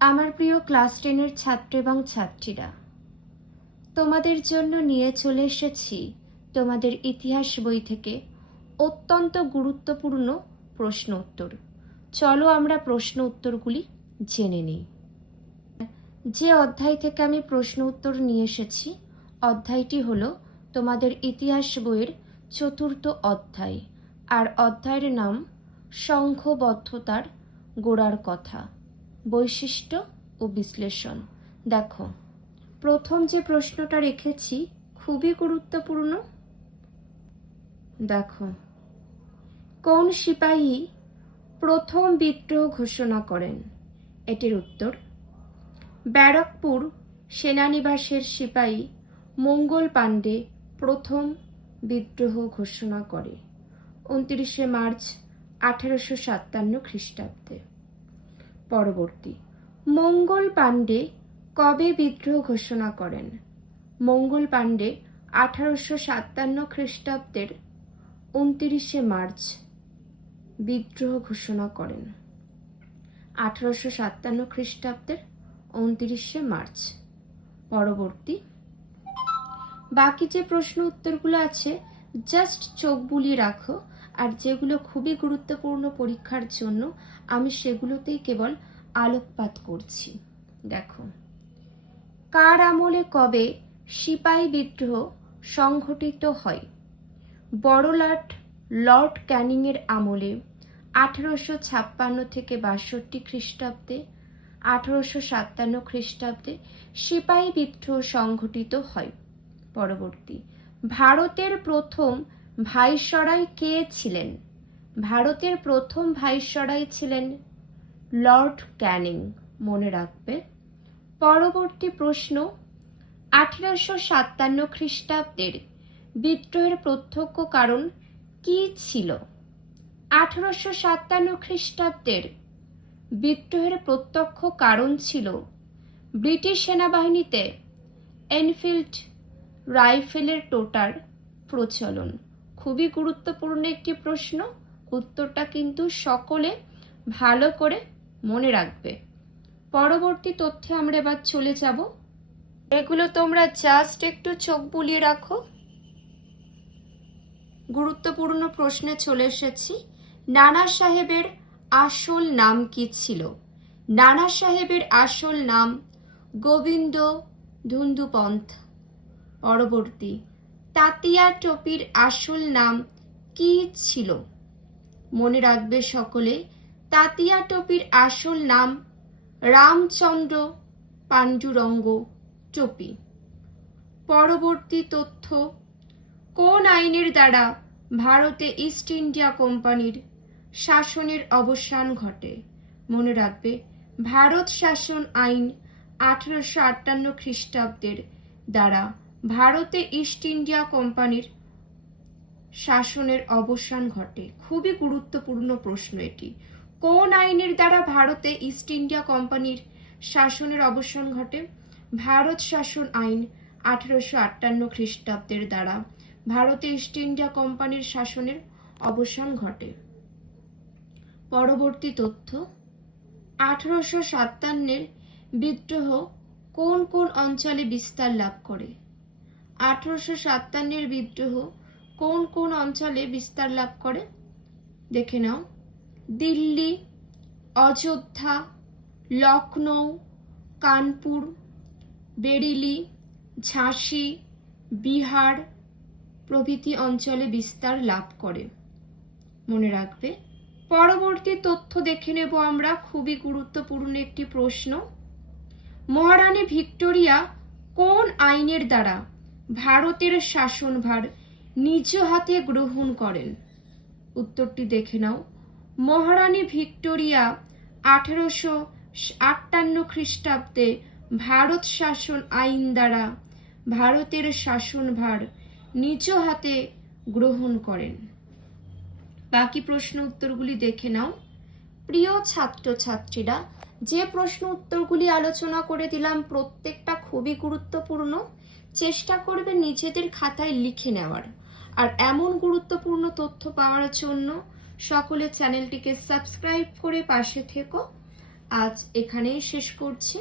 আমার প্রিয় ক্লাস 10-এর ছাত্র এবং ছাত্রীরা, তোমাদের জন্য নিয়ে চলে এসেছি তোমাদের ইতিহাস বই থেকে অত্যন্ত গুরুত্বপূর্ণ প্রশ্ন উত্তর। চলো আমরা প্রশ্ন উত্তরগুলি জেনে নিই। যে অধ্যায় থেকে আমি প্রশ্ন উত্তর নিয়ে এসেছি অধ্যায়টি হলো তোমাদের ইতিহাস বইয়ের 4র্থ অধ্যায়, আর অধ্যায়ের নাম সংঘবদ্ধতার গোড়ার কথা, বৈশিষ্ট্য ও বিশ্লেষণ। দেখো, প্রথম যে প্রশ্নটা রেখেছি খুবই গুরুত্বপূর্ণ। দেখো, কোন সিপাহী প্রথম বিদ্রোহ ঘোষণা করেন? এটির উত্তর ব্যারাকপুর সেনানিবাসের সিপাহী মঙ্গল পাণ্ডে প্রথম বিদ্রোহ ঘোষণা করে 29শে মার্চ 1857 খ্রিস্টাব্দে। পরবর্তী, মঙ্গল পাণ্ডে কবে বিদ্রোহ ঘোষণা করেন? মঙ্গল পাণ্ডে 1857 খ্রিস্টাব্দের 29শে মার্চ বিদ্রোহ ঘোষণা করেন। 1857 খ্রিস্টাব্দের 29শে মার্চ। পরবর্তী, বাকি যে প্রশ্ন উত্তরগুলো আছে জাস্ট চোখ বুলিয়ে রাখো, আর যেগুলো খুবই গুরুত্বপূর্ণ পরীক্ষার জন্য আমি সেগুলোতেই কেবল আলোকপাত করছি। দেখো, কার আমলে কবে সিপাহী বিদ্রোহ সংঘটিত হয়? বড়লাট লর্ড ক্যানিংয়ের আমলে 1856 থেকে 62 খ্রিস্টাব্দে, 1857 খ্রিস্টাব্দে সিপাহী বিদ্রোহ সংঘটিত হয়। পরবর্তী, ভারতের প্রথম ভাইসরয় কে ছিলেন? ভারতের প্রথম ভাইসরয় ছিলেন লর্ড ক্যানিং, মনে রাখবে। পরবর্তী প্রশ্ন, 1857 খ্রিস্টাব্দের বিদ্রোহের প্রত্যক্ষ কারণ কি ছিল? 1857 খ্রিস্টাব্দের বিদ্রোহের প্রত্যক্ষ কারণ ছিল ব্রিটিশ সেনাবাহিনীতে এনফিল্ড রাইফেলের টোটার প্রচলন। খুবই গুরুত্বপূর্ণ একটি প্রশ্ন, উত্তরটা কিন্তু সকলে ভালো করে মনে রাখবে। পরবর্তী তথ্যে আমরা এবার চলে যাব, এগুলো তোমরা জাস্ট একটু চোখ বুলিয়ে রাখো। গুরুত্বপূর্ণ প্রশ্নে চলে এসেছি। নানা সাহেবের আসল নাম কি ছিল? নানা সাহেবের আসল নাম গোবিন্দ ধুন্দুপন্থ। পরবর্তী, তাতিয়া টোপির আসল নাম কি ছিল? মনে রাখবে সকলে, তাতিয়া টোপির আসল নাম রামচন্দ্র পাণ্ডুরঙ্গ টোপি। পরবর্তী তথ্য, কোন আইনের দ্বারা ভারতে ইস্ট ইন্ডিয়া কোম্পানির শাসনের অবসান ঘটে? মনে রাখবে, ভারত শাসন আইন 1858 খ্রিস্টাব্দের দ্বারা ভারতে ইস্ট ইন্ডিয়া কোম্পানির শাসনের অবসান ঘটে। খুবই গুরুত্বপূর্ণ প্রশ্ন এটি। কোন আইনের দ্বারা ভারতে ইস্ট ইন্ডিয়া কোম্পানির শাসনের অবসান ঘটে? ভারত শাসন আইন 1858 খ্রিস্টাব্দের দ্বারা ভারতে ইস্ট ইন্ডিয়া কোম্পানির শাসনের অবসান ঘটে। পরবর্তী তথ্য, 1857 বিদ্রোহ কোন কোন অঞ্চলে বিস্তার লাভ করে? 1857 বিদ্রোহ কোন কোন অঞ্চলে বিস্তার লাভ করে? দেখে নাও, দিল্লি, অযোধ্যা, লখনৌ, কানপুর, বেরিলি, ঝাঁসি, বিহার প্রভৃতি অঞ্চলে বিস্তার লাভ করে, মনে রাখবে। পরবর্তী তথ্য দেখে নেব আমরা, খুবই গুরুত্বপূর্ণ একটি প্রশ্ন। মহারানী ভিক্টোরিয়া কোন আইনের দ্বারা ভারতের শাসনভার নিজ হাতে গ্রহণ করেন? উত্তরটি দেখে নাও, মহারানী ভিক্টোরিয়া 1858 খ্রিস্টাব্দে ভারত শাসন আইন দ্বারা ভারতের শাসনভার নিজ হাতে গ্রহণ করেন। বাকি প্রশ্ন উত্তরগুলি দেখে নাও। প্রিয় ছাত্রছাত্রীরা, যে প্রশ্ন উত্তরগুলি আলোচনা করে দিলাম প্রত্যেকটা খুবই গুরুত্বপূর্ণ, চেষ্টা করবে নিজেদের খাতায় লিখে নেওয়ার। আর এমন গুরুত্বপূর্ণ তথ্য পাওয়ার জন্য সকলে চ্যানেলটিকে সাবস্ক্রাইব করে পাশে থেকো। আজ এখানেই শেষ করছি।